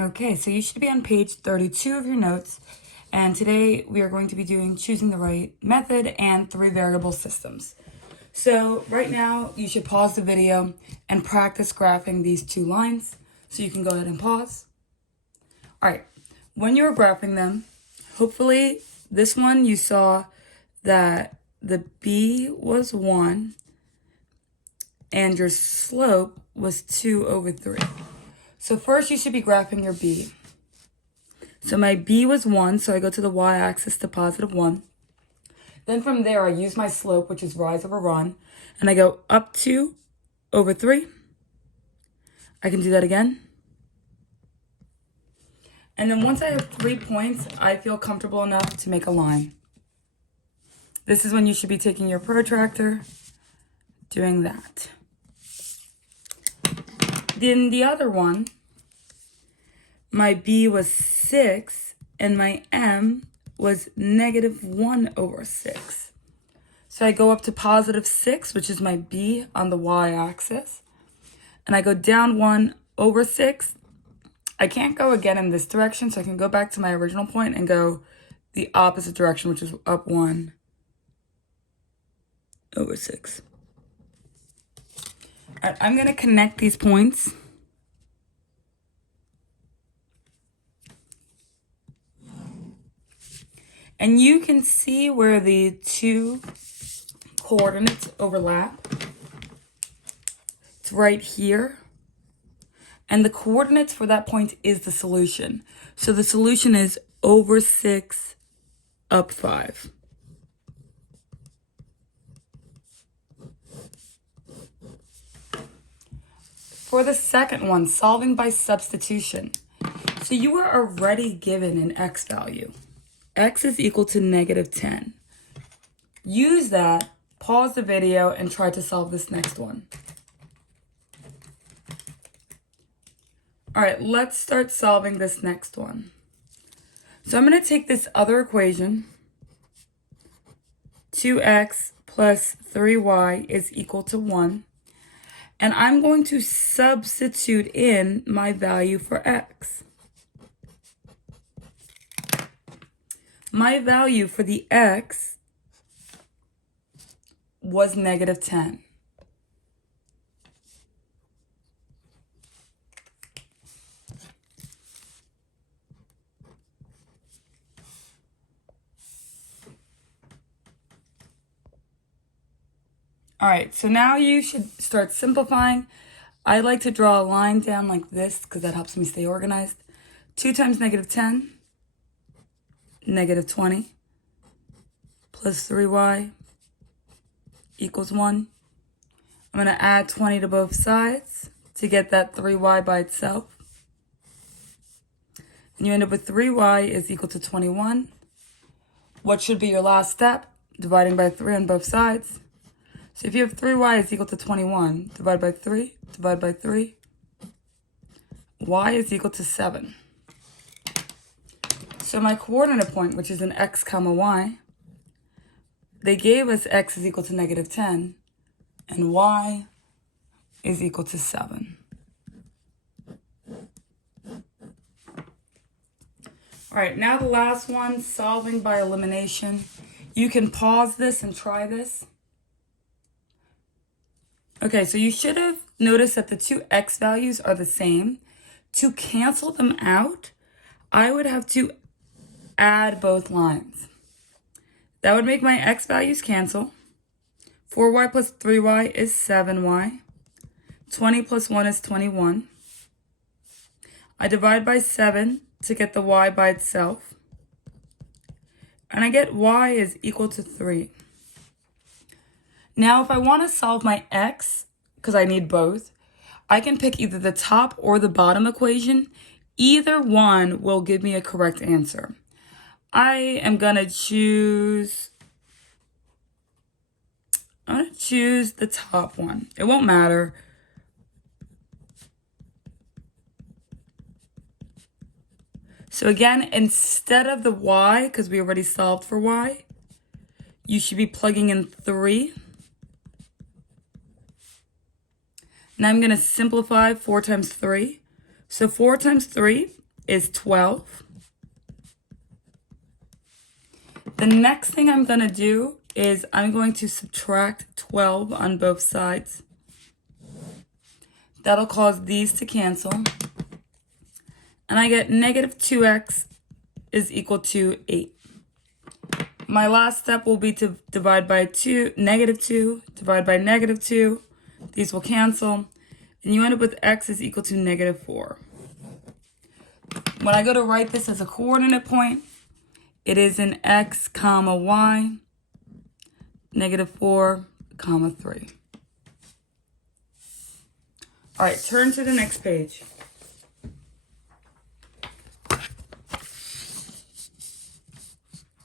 Okay, so you should be on page 32 of your notes, and today we are going to be doing choosing the right method and 3 variable systems. So right now you should pause the video and practice graphing these 2 lines. So you can go ahead and pause. All right, when you're graphing them, hopefully this one you saw that the b was 1 and your slope was 2/3. So first you should be graphing your b. So my b was 1, so I go to the y-axis to positive 1. Then from there, I use my slope, which is rise over run, and I go up 2/3. I can do that again. And then once I have 3 points, I feel comfortable enough to make a line. This is when you should be taking your protractor, doing that. Then the other one, my b was 6, and my m was -1/6. So I go up to positive 6, which is my b on the y-axis, and I go down 1/6. I can't go again in this direction, so I can go back to my original point and go the opposite direction, which is up 1/6. All right, I'm going to connect these points. And you can see where the 2 coordinates overlap. It's right here. And the coordinates for that point is the solution. So the solution is over 6 up 5. For the second one, solving by substitution. So you were already given an x value. X is equal to -10. Use that, pause the video, and try to solve this next one. All right, let's start solving this next one. So I'm going to take this other equation, 2x plus 3y is equal to 1, and I'm going to substitute in my value for x. My value for the x was -10. All right, so now you should start simplifying. I like to draw a line down like this because that helps me stay organized. 2 times -10, -20, plus 3y equals 1. I'm going to add 20 to both sides to get that 3y by itself. And you end up with 3y is equal to 21. What should be your last step? Dividing by 3 on both sides. So if you have 3y is equal to 21, divide by 3, divide by 3, y is equal to 7. So my coordinate point, which is an x comma y, they gave us x is equal to -10, and y is equal to 7. All right, now the last one, solving by elimination. You can pause this and try this. Okay, so you should have noticed that the 2 x values are the same. To cancel them out, I would have to add both lines. That would make my x values cancel. 4y plus 3y is 7y. 20 plus 1 is 21. I divide by 7 to get the y by itself. And I get y is equal to 3. Now, if I want to solve my x, because I need both, I can pick either the top or the bottom equation. Either one will give me a correct answer. I am going to choose the top one. It won't matter. So again, instead of the y, because we already solved for y, you should be plugging in 3. Now I'm going to simplify 4 times 3. So 4 times 3 is 12. The next thing I'm going to do is I'm going to subtract 12 on both sides. That'll cause these to cancel. And I get negative 2x is equal to 8. My last step will be to divide by 2, negative 2, divide by negative 2. These will cancel. And you end up with x is equal to negative 4. When I go to write this as a coordinate point, it is in x comma y, negative 4 comma 3. All right, turn to the next page.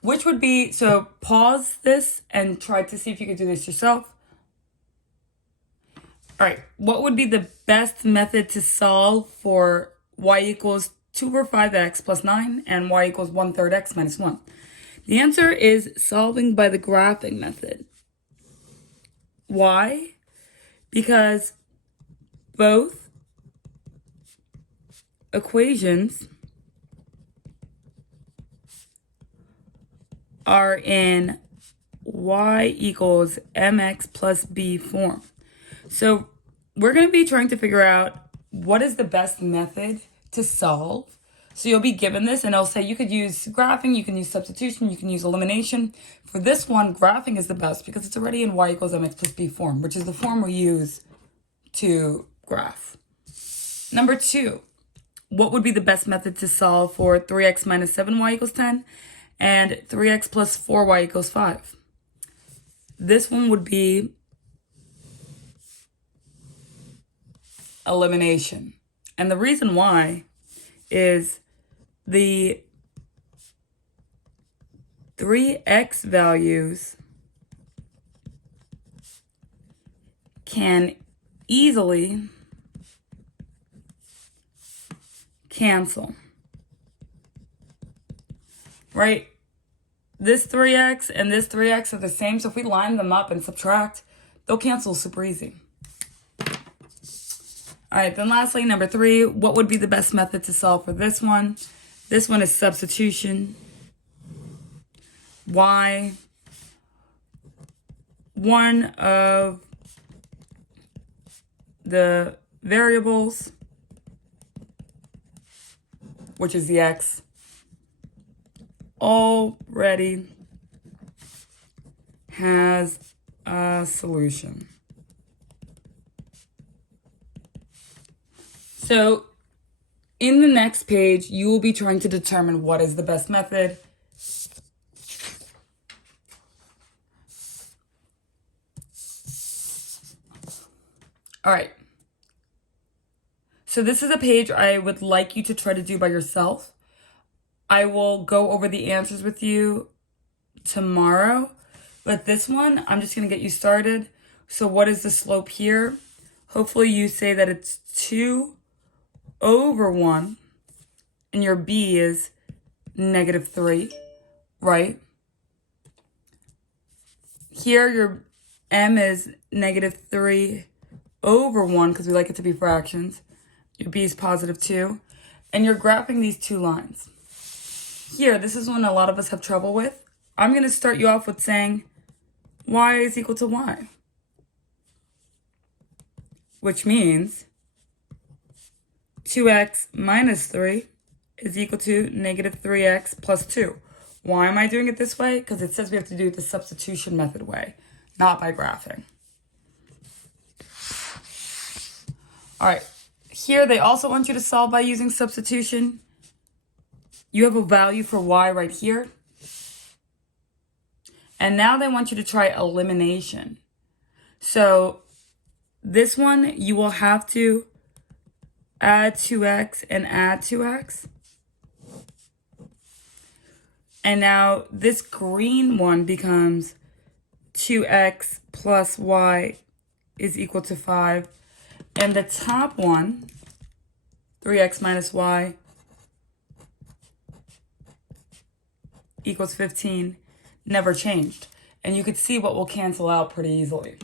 Which would be, so pause this and try to see if you could do this yourself. All right, what would be the best method to solve for y equals 2 over 5x plus 9 and y equals 1/3 x minus 1? The answer is solving by the graphing method. Why? Because both equations are in y equals mx plus b form. So we're going to be trying to figure out what is the best method to solve. So you'll be given this and it'll say you could use graphing, you can use substitution, you can use elimination. For this one, graphing is the best because it's already in y equals mx plus b form, which is the form we use to graph. Number 2, what would be the best method to solve for 3x minus 7y equals 10 and 3x plus 4y equals 5? This one would be elimination. And the reason why is the 3x values can easily cancel, right? This 3x and this 3x are the same, so if we line them up and subtract, they'll cancel super easy. All right, then lastly, number 3, what would be the best method to solve for this one? This one is substitution. Y, one of the variables, which is the x, already has a solution. So in the next page, you will be trying to determine what is the best method. All right. So this is a page I would like you to try to do by yourself. I will go over the answers with you tomorrow, but this one, I'm just going to get you started. So what is the slope here? Hopefully you say that it's 2 over 1, and your b is negative 3, right? Here your m is negative 3 over 1, because we like it to be fractions. Your b is positive 2, and you're graphing these two lines. Here, this is one a lot of us have trouble with. I'm going to start you off with saying y is equal to y, which means 2x minus 3 is equal to negative 3x plus 2. Why am I doing it this way? Because it says we have to do it the substitution method way, not by graphing. All right, here they also want you to solve by using substitution. You have a value for y right here. And now they want you to try elimination. So this one, you will have to add 2x and add 2x. And now this green one becomes 2x plus y is equal to 5. And the top one, 3x minus y equals 15, never changed. And you could see what will cancel out pretty easily.